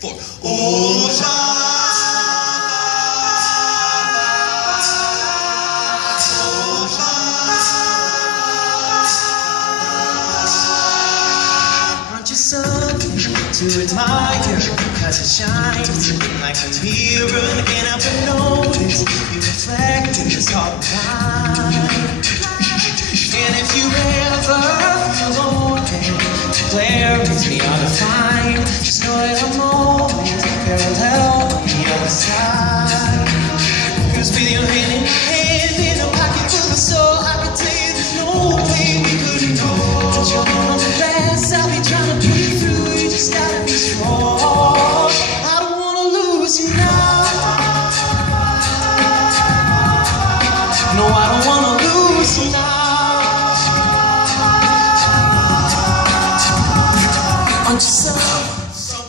4. Oh, to admire, cause it shines like a mirror, and I can't help but notice you reflect in this heart of mine. And if you ever feel lonely, glare makes me hard to find, just know that I'm always parallel on the other side. Cause with your hand in hand in a pocket full of soul, I can tell you there's no way we couldn't go. Put your hand on the glass, I'll be trying to breathe through. Just gotta be strong. I don't wanna lose you now. No, I don't wanna lose you now. Aren't you so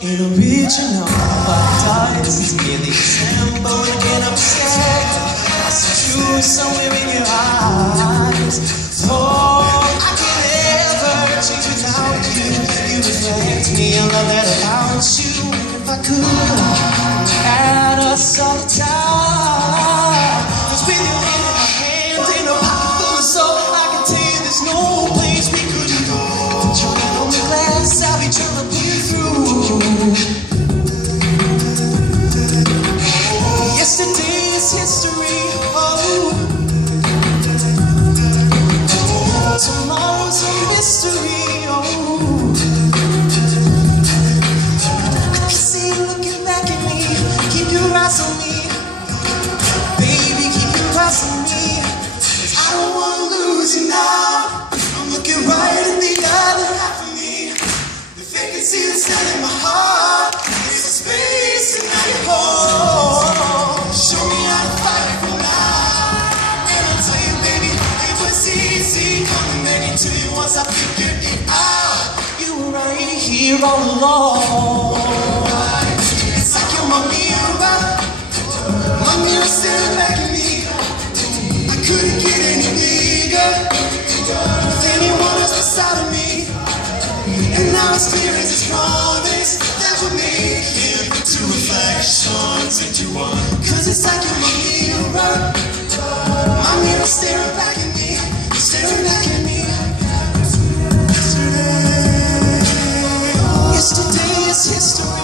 in original? But it does nearly assemble and get upset. I see truth somewhere in your eyes. Oh, I can't ever change without you. You reflect me, I love that about you. If I could, add us all the time. Cause with your hand in my hand, in a pocket full of soul, I can tell you there's no place we couldn't go. Put your hand on the glass, I'll be trying to pull you through. Yesterday is history, oh. Tomorrow's a mystery, oh. On me, baby, keep your eyes on me. I don't wanna lose you now. I'm looking right at the other half of me. The vacancy that's not in my heart is a space and now you're home. Show me how to fight for now. And I'll tell you, baby, it was easy coming back into you once I figured it out. You were right here all along. It's like you're my mirror. My mirror staring back at me. I couldn't get any bigger with anyone else beside of me. And now it's clear as it's promise that we're making two reflections into one. Cause it's like you're my mirror. My mirror staring back at me, staring back at me. Yesterday is history.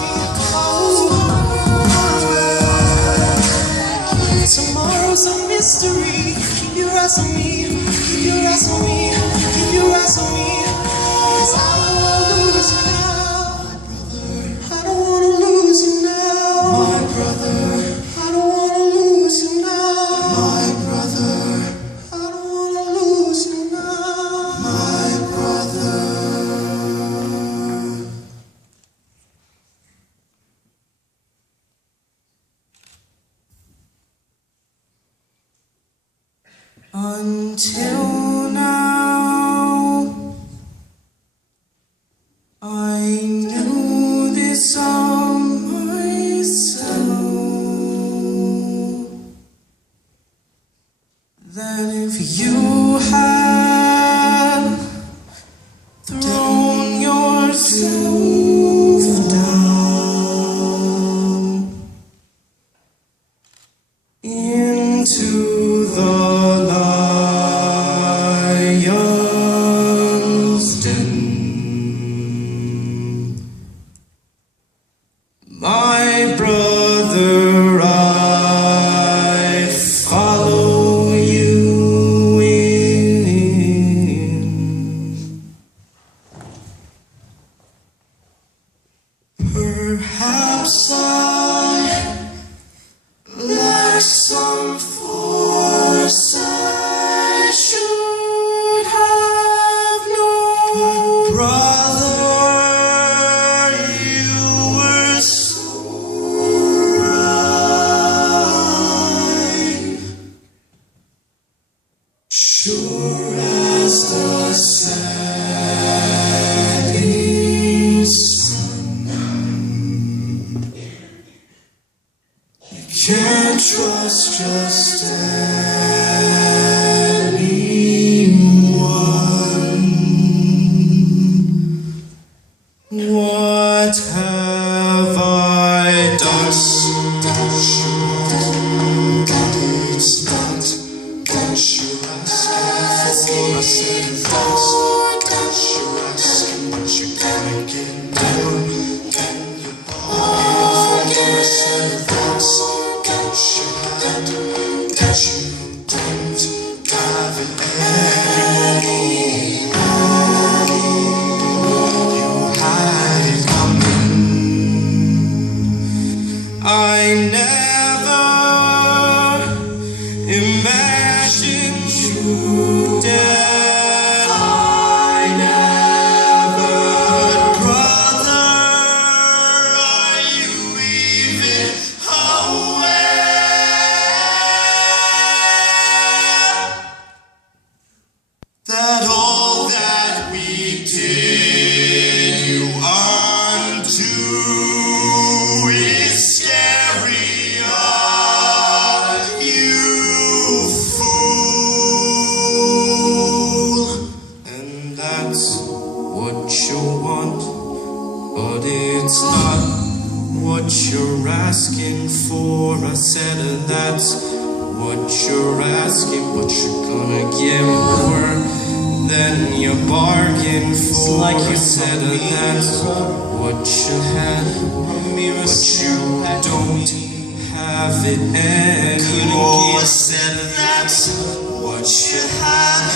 Tomorrow's a mystery. Keep your eyes on me. Keep your eyes on me. Keep your eyes on me. 'Cause I don't wanna lose you now. I don't wanna lose you now. My brother. I don't wanna lose you now. My brother. I don't wanna lose you now. My brother. Until now, I knew this of myself, that if you had thrown yourself down into the my brother, I'd follow you in. Perhaps I lack some foresight. Should have known, brother, you were so right. Sure as the setting sun, you can't trust just anyone. What have I you're asking for a set of thanks. You're asking, but you're gonna get more than you bargained for a set of thanks. You had that you don't have it anymore. You had it coming. I never imagined you dead. I never, brother, are you even aware that all that we did you undo is scarier, you fool. And that's what you want, but it's not what you're asking for. I said that's what you're asking, but you're gonna get more than you bargained for. I said that's what you had, but you don't have it anymore. I said that's what you have,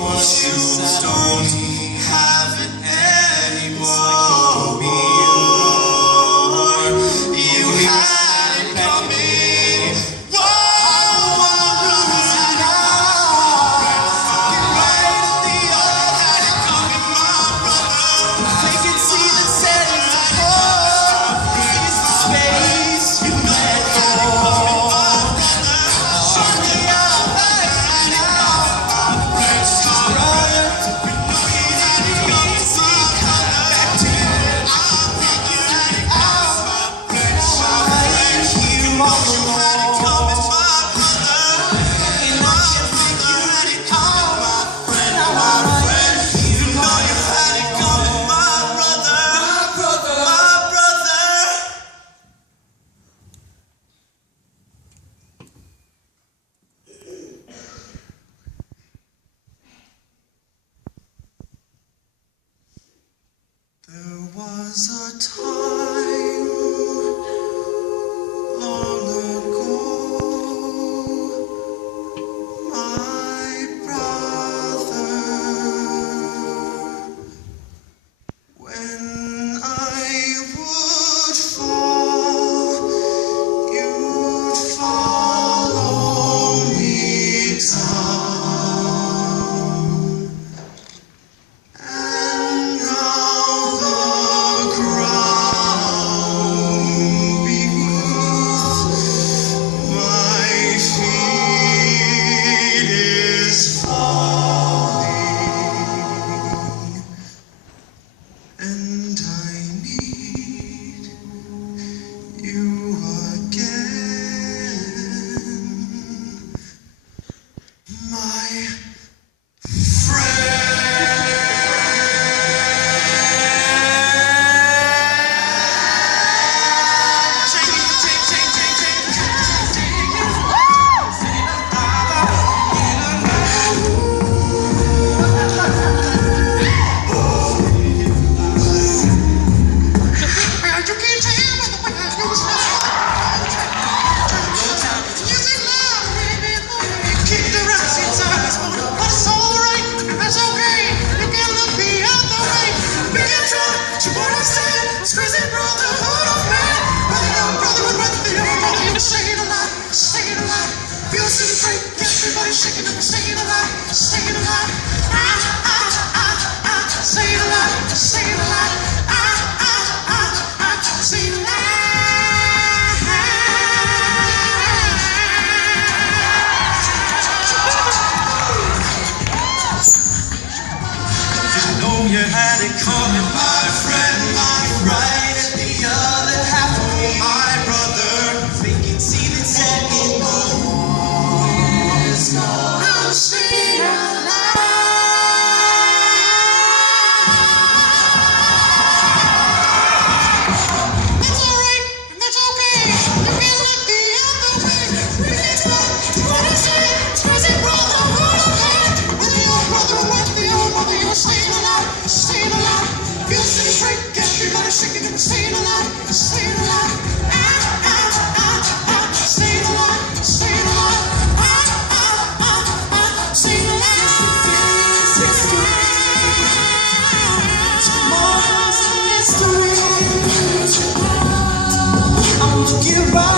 but you don't have it anymore. You had it coming. Whoa, losing now. You're right at the end. Had it coming, my brother. They can see the setting before. This is the space you let go. Surely I'm back now. Brother, you had it coming, see, come back to you. I'll figure it out. You all alone. There was a time long ago, my brother, when I would fall, you'd follow me down. And now the ground beneath my feet is falling, and I need you again, my friend. Everybody shaking up, staying alive, staying alive. Staying alive, staying alive. Staying alive. You know you had it coming, my friend, right at the other half of me, my brother. They can see the second I'm staying alive. That's alright, and that's okay. You can look the other way. It's what I say, it's crazy, brother. looking right